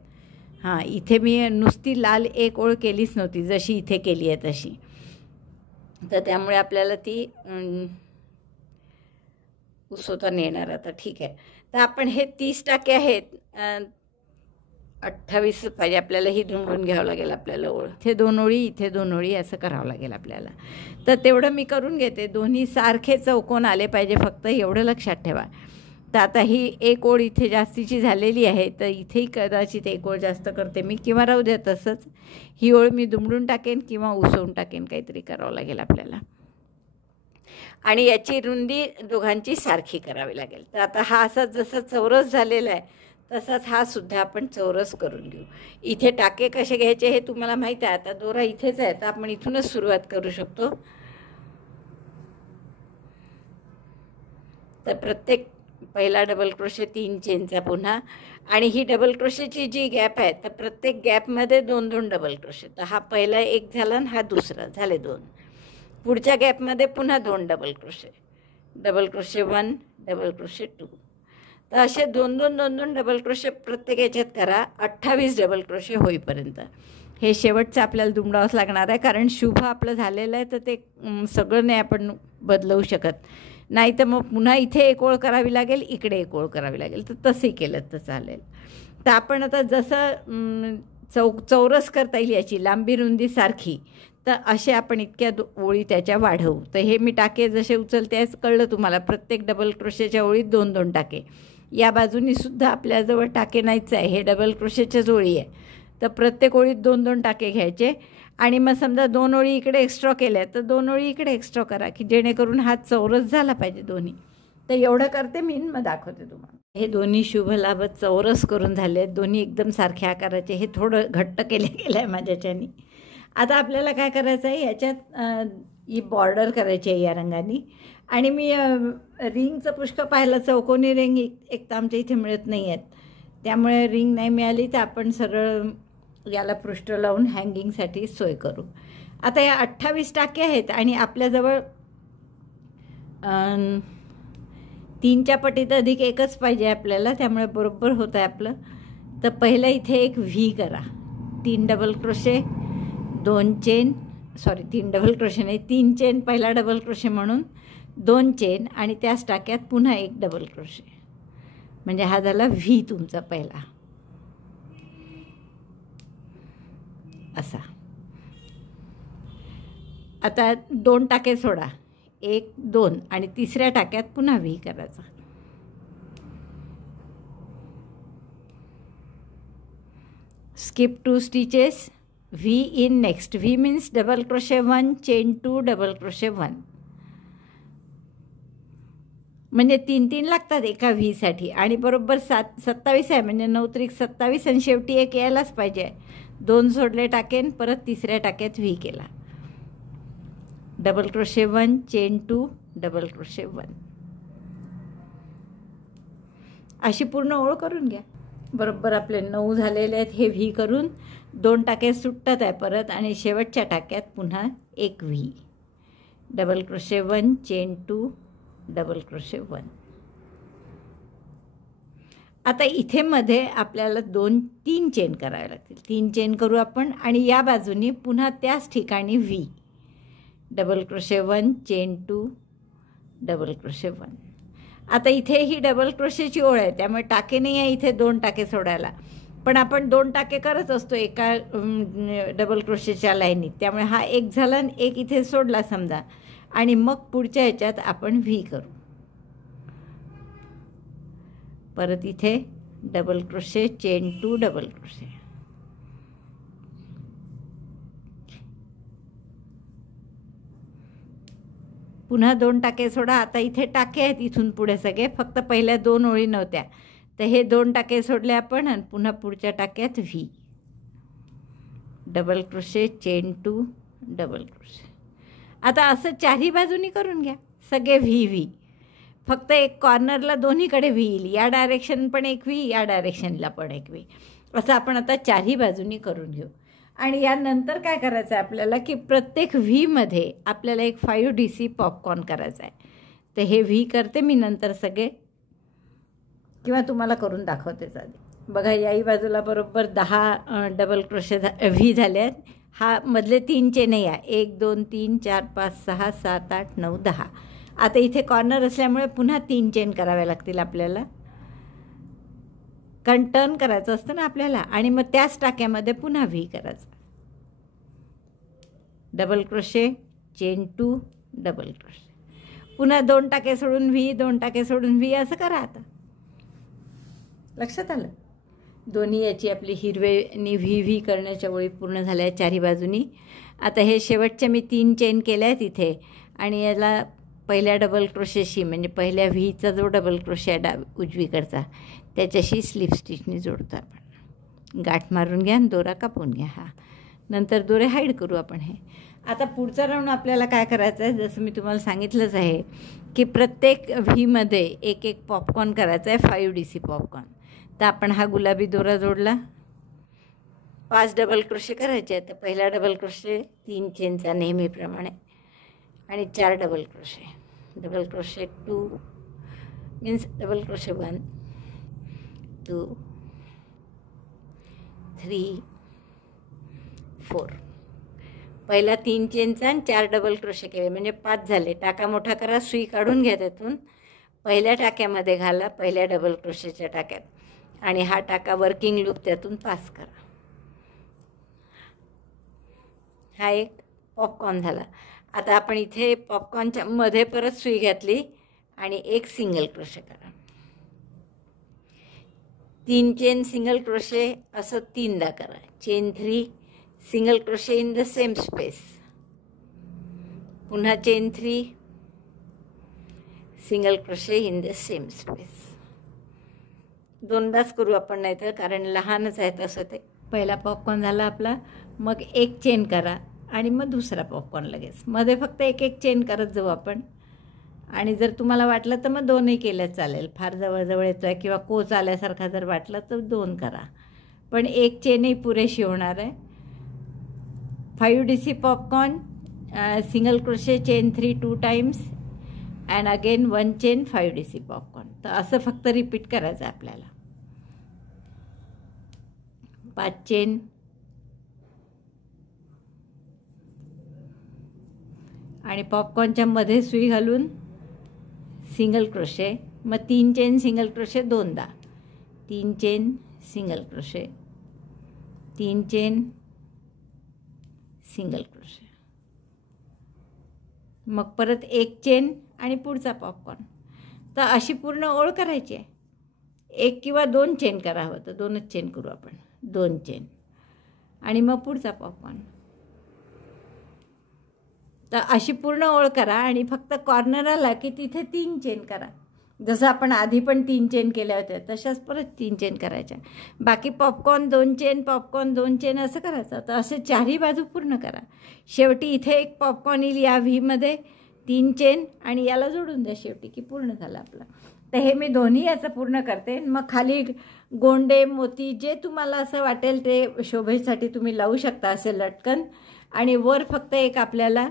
हां, इथे मी नुसती लाल एक ओळ केलीच नव्हती, जशी इथे केली आहे तशी. तर त्यामुळे आपल्याला ती उसवताना येणार. आता ठीक आहे. तर आपण हे 30 टाके आहेत 28 पाहिजे आपल्याला, ही दुमडून घ्यावं लागेल आपल्याला ओळ. इथे 2 ओळी, इथे 2 ओळी असं करावं लागेल आपल्याला. तर तेवढं मी करून घेते. दोन्ही सारखे चौकोन आले पाहिजे फक्त, एवढं लक्षात ठेवा. तर आता ही एक ओळ इथे जास्तीची झालेली आहे, तर इथेही कदाचित एक ओळ जास्त करते मी, किंवा राहू द्या तसंच. ही ओळ मी दुमडून टाकेन किंवा उसवून टाकेन, काहीतरी करावं लागेल आपल्याला. आणि याची रुंदी दोघांची सारखी करावी लागेल. तर आता हा असा जसा चौरस झालेला आहे तसाच हा सुद्धा आपण चौरस करून घेऊ. इथे टाके कसे घ्यायचे हे तुम्हाला माहीत आहे. आता दोरा इथेच आहे, तर आपण इथूनच सुरुवात करू शकतो. तर प्रत्येक पहिला डबल क्रोशे 3 चेनचा पुन्हा, आणि ही डबल क्रोशेची जी गॅप आहे तर प्रत्येक गॅपमध्ये 2-2 डबल क्रोशे. तर हा पहिला एक झाला आणि हा दुसरा, झाले 2. पुढच्या गॅपमध्ये पुन्हा 2 double crochet, double crochet 1, double crochet 2. तर असे 2-2 डबल क्रोशे प्रत्येक याच्यात करा, 28 डबल क्रोशे होईपर्यंत. हे शेवटचं आपल्याला दुमडावंच लागणार आहे, कारण शुभ आपलं झालेलं आहे, तर ते सगळं नाही आपण बदलवू शकत. नाही तर मग पुन्हा इथे एक ओळ करावी लागेल, इकडे एक ओळ करावी लागेल. तर तसंही केलं तर चालेल. तर आपण आता जसं चौरस करता येईल याची लांबी रुंदी सारखी, तर असे आपण इतक्या ओळी त्याच्या वाढवू. तर हे मी टाके जसे उचलतेच कळलं तुम्हाला. प्रत्येक डबल क्रोशेच्या ओळीत 2-2 टाके. या बाजूनी सुद्धा आपल्याजवळ टाके नाहीच आहे, हे डबल क्रोशेच्याच ओळी आहे. तर प्रत्येक ओळीत 2-2 टाके घ्यायचे. आणि मग समजा 2 ओळी इकडे एक्स्ट्रा केल्या तर 2 ओळी इकडे एक्स्ट्रा करा, की जेणेकरून हा चौरस झाला पाहिजे दोन्ही. तर एवढं करते मी, मग दाखवते तुम्हाला. हे दोन्ही शुभ लाभ चौरस करून झाले आहेत, दोन्ही एकदम सारख्या आकाराचे. हे थोडं घट्ट गेलं आहे माझ्याच्यानी. आता आपल्याला काय करायचं आहे, याच्यात ही बॉर्डर करायची आहे या रंगाने. आणि मी रिंगचं पुष्कळ पाहिलं, चौकोनी रिंग एक तर आमच्या इथे मिळत नाही आहेत, त्यामुळे रिंग नाही मिळाली तर आपण सरळ याला पृष्ठ लावून हँगिंगसाठी सोय करू. आता या 28 टाके आहेत आणि आपल्याजवळ 3च्या पटीत अधिक एकच पाहिजे आपल्याला, त्यामुळे बरोबर होतं आहे आपलं. तर पहिलं इथे एक व्ही करा, 3 double crochet, 2 chain, 3 double crochet नाही, 3 चेन पहिला डबल क्रोशे म्हणून, 2 चेन आणि त्याच टाक्यात पुन्हा एक डबल क्रोशे. म्हणजे हा झाला व्ही तुमचा पहिला असा. आता 2 टाके सोडा, 1, 2 आणि तिसऱ्या टाक्यात पुन्हा व्ही करायचा. Skip 2 stitches, V in next. V means double crochet 1, chain 2, double crochet 1. म्हणजे 3-3 लागतात एका व्हीसाठी. आणि बरोबर 27 आहे, म्हणजे 9 त्रिक 27 आणि शेवटी एक यायलाच पाहिजे. 2 सोडले टाकेन, परत तिसऱ्या टाक्यात व्ही केला, double crochet 1, chain 2, double crochet 1. अशी पूर्ण ओळ करून घ्या. बरोबर आपले 9 झालेले आहेत. हे व्ही करून 2 टाके सुटतात आहे परत, आणि शेवटच्या टाक्यात पुन्हा एक V, double crochet 1, chain 2, double crochet 1. आता इथे मध्ये आपल्याला 2-3 चेन करावे लागतील. 3 चेन करू आपण, आणि या बाजूनी पुन्हा त्याच ठिकाणी V, double crochet 1, chain 2, double crochet 1. आता इथे ही डबल क्रोशेची ओळ आहे, त्यामुळे टाके नाही आहे इथे 2 टाके सोडायला, पण आपण 2 टाके करत असतो एका डबल क्रोशेच्या लाईनीत. त्यामुळे हा एक झाला आणि एक इथे सोडला समजा, आणि मग पुढच्या ह्याच्यात आपण व्ही करू. परत इथे double crochet, chain 2, double crochet. पुन्हा 2 टाके सोडा. आता इथे टाके आहेत इथून पुढे सगळे, फक्त पहिल्या 2 ओळी नव्हत्या, तर हे 2 टाके सोडले आपण, आणि पुन्हा पुढच्या टाक्यात V, double crochet, chain 2, double crochet. आता असं चारही बाजूनी करून घ्या सगळे व्ही व्ही. फक्त एक कॉर्नरला दोन्हीकडे व्ही येईल, या डायरेक्शन पण एक व्ही, या डायरेक्शनला पण एक व्ही. असं आपण आता चारही बाजूनी करून घेऊ. आणि यानंतर काय करायचं आहे आपल्याला, की प्रत्येक व्हीमध्ये आपल्याला एक 5 DC पॉपकॉर्न करायचा आहे. तर हे व्ही करते मी नंतर सगळे, किंवा तुम्हाला करून दाखवतेच आधी. बघा याही बाजूला बरोबर 10 डबल क्रोशे व्ही झाले आहेत. हा मधले 3 चेन या, 1, 2, 3, 4, 5, 6, 7, 8, 9, 10. आता इथे कॉर्नर असल्यामुळे पुन्हा 3 चेन कराव्या लागतील आपल्याला. कारण टर्न करायचं असतं ना आपल्याला, आणि मग त्याच टाक्यामध्ये पुन्हा व्ही करायचं. Double crochet, chain 2, double crochet, पुन्हा 2 टाके सोडून व्ही, 2 टाके सोडून व्ही, असं करा. आता लक्षात आलं. दोन्ही याची आपली हिरवेनी व्ही व्ही करण्याच्या ओळी पूर्ण झाल्या चारही बाजूनी. आता हे शेवटच्या मी 3 चेन केल्या आहेत इथे, आणि याला पहिल्या डबल क्रोशेशी म्हणजे पहिल्या व्हीचा जो डबल क्रोशे आहे उजवीकडचा त्याच्याशी स्लिप स्टिचनी जोडतो आपण. गाठ मारून घ्या आणि दोरा कापून घ्या. हा नंतर दोरे हाईड करू आपण. हे आता पुढचा राऊंड आपल्याला काय करायचं आहे, जसं मी तुम्हाला सांगितलंच आहे की प्रत्येक व्हीमध्ये एक एक पॉपकॉर्न करायचा आहे, 5 DC पॉपकॉर्न. तर आपण हा गुलाबी दोरा जोडला, 5 डबल क्रोशे करायचे आहेत. तर पहिला डबल क्रोशे 3 चेनचा नेहमीप्रमाणे, आणि 4 double crochet. Double crochet 2 means double crochet 1 2 3 4. पहिला 3 चेनचा आणि 4 डबल क्रोशे केले म्हणजे 5 झाले. टाका मोठा करा, सुई काढून घ्या त्यातून, पहिल्या टाक्यामध्ये घाला, पहिल्या डबल क्रोशेच्या टाक्यात, आणि हा टाका वर्किंग लूप त्यातून पास करा. हा एक पॉपकॉर्न झाला. आता आपण इथे पॉपकॉर्नच्या मध्ये परत सुई घातली आणि एक सिंगल क्रोशे करा. 3 चेन सिंगल क्रोशे असं 3दा करा. Chain 3 single crochet in the same space, पुन्हा chain 3 single crochet in the same space. 2दाच करू आपण, नाही तर कारण लहानच आहे तसं ते. पहिला पॉपकॉर्न झाला आपला, मग एक चेन करा आणि मग दुसरा पॉपकॉर्न लगेच. मध्ये फक्त एक एक चेन करत जाऊ आपण, आणि जर तुम्हाला वाटलं तर मग 2ही केल्या चालेल. फार जवळजवळ येतो आहे किंवा कोच आल्यासारखा जर वाटलं तर 2 करा, पण एक चेनही पुरेशी होणार आहे. 5 DC popcorn, single crochet, chain 3 2 times, and again 1 chain 5 DC popcorn. तर असं फक्त रिपीट करायचं आपल्याला. 5 चेन, आणि पॉपकॉर्नच्या मध्ये सुई घालून सिंगल क्रोशे, मग 3 चेन सिंगल क्रोशे 2दा, 3 chain single crochet, 3 chain single crochet, मग परत एक चेन आणि पुढचा पॉपकॉर्न. तर अशी पूर्ण ओळ करायची आहे. 1 किंवा 2 चेन करावं तर 2च चेन करू आपण, 2 चेन, आणि मग पुढचा पॉपकॉर्न. तर अशी पूर्ण ओळ करा, आणि फक्त कॉर्नर आला की तिथे 3 चेन करा. जसं आपण आधी पण 3 चेन केल्या होत्या तशाच परत 3 चेन करायच्या. बाकी पॉपकॉर्न 2 चेन, पॉपकॉर्न 2 चेन असं करायचं. तर असे चारही बाजू पूर्ण करा. शेवटी इथे एक पॉपकॉर्न येईल या व्हीमध्ये, 3 चेन, आणि याला जोडून द्या शेवटी की पूर्ण झालं आपलं. तर हे मी दोन्ही याचं पूर्ण करते. मग खाली गोंडे मोती जे तुम्हाला असं वाटेल ते शोभेसाठी तुम्ही लावू शकता असे लटकन, आणि वर फक्त एक आपल्याला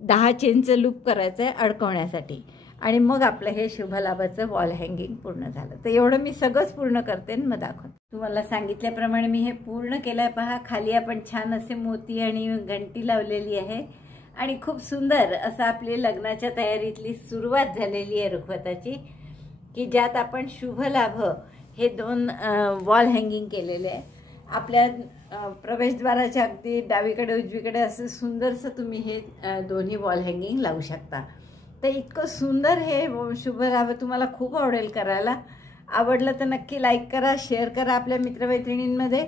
10 चेनचं लूप करायचं आहे अडकवण्यासाठी, आणि मग आपलं हे शुभलाभाचं वॉल हँगिंग पूर्ण झालं. तर एवढं मी सगळंच पूर्ण करते आणि मग दाखवते. तुम्हाला सांगितल्याप्रमाणे मी हे पूर्ण केलं आहे. पहा, खाली आपण छान असे मोती आणि घंटी लावलेली आहे, आणि खूप सुंदर असं आपली लग्नाच्या तयारीतली सुरुवात झालेली आहे रुखवताची, की ज्यात आपण शुभलाभ हे 2 वॉल हँगिंग केलेले आहे. आपल्या प्रवेशद्वाराच्या अगदी डावीकडे उजवीकडे असं सुंदरसं तुम्ही हे दोन्ही वॉल हँगिंग लावू शकता. तर इतकं सुंदर हे शुभलाभ तुम्हाला खूप आवडेल करायला. आवडलं तर नक्की लाईक करा, शेअर करा आपल्या मित्रमैत्रिणींमध्ये.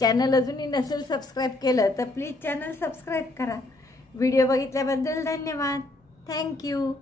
चॅनल अजूनही नसेल सबस्क्राईब केलं तर प्लीज चॅनल सबस्क्राईब करा. व्हिडिओ बघितल्याबद्दल धन्यवाद. थँक्यू.